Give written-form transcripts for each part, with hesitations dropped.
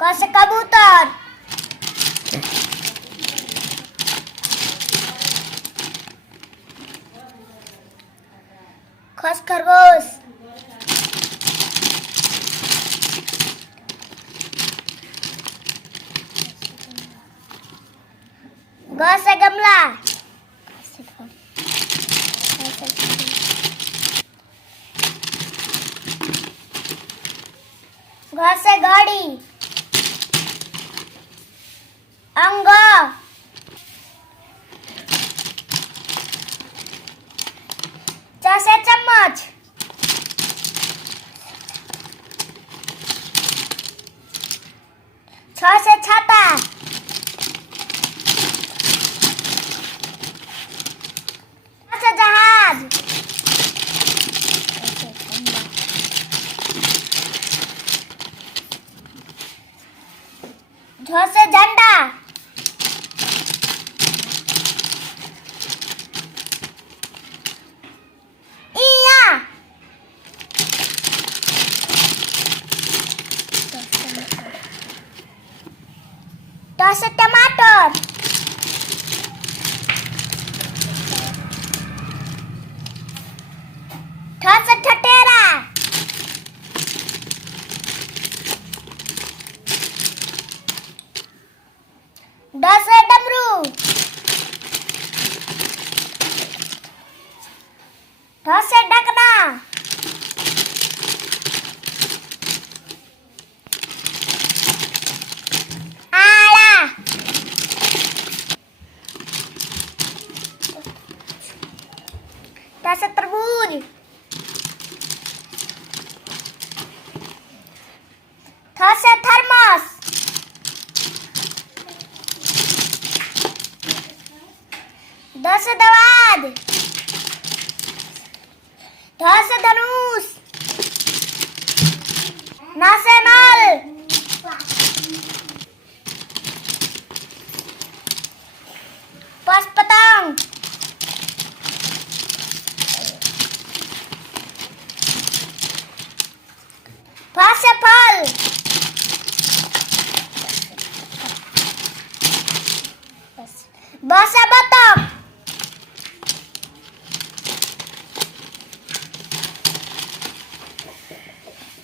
क से कबूतर, ख से खरगोश, ग से गमला, घ से घड़ी, अंग, च से चम्मच, छ से छाता, ज से जहाज, झ से झंडा, इया, ट से टमाटर, ठ से ठठेरा, ड से डमरू, ढ से ढकना, आला, थ से तरबूज, थ से थर्मस, ध से दवाद, ध से धनुष, न से नल, प से पतंग, फ से फल, ब से बतख,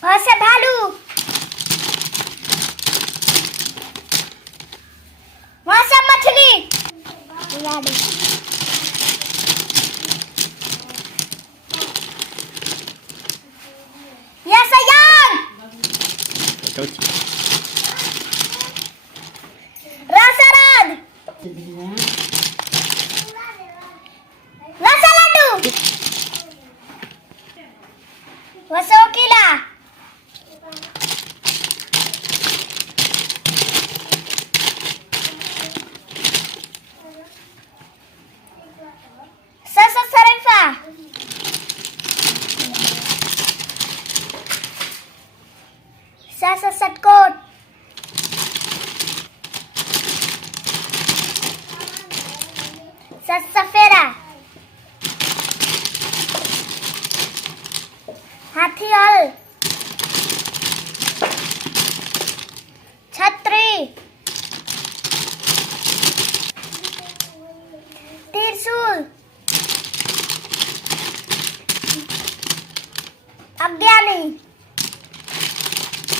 भ से भालू, व से मछली, य से याक, र से रथ, ल से लड्डू, व से वकीला, स से शरीफा, स से सटकोट, स से सफेरा, हाथी हल,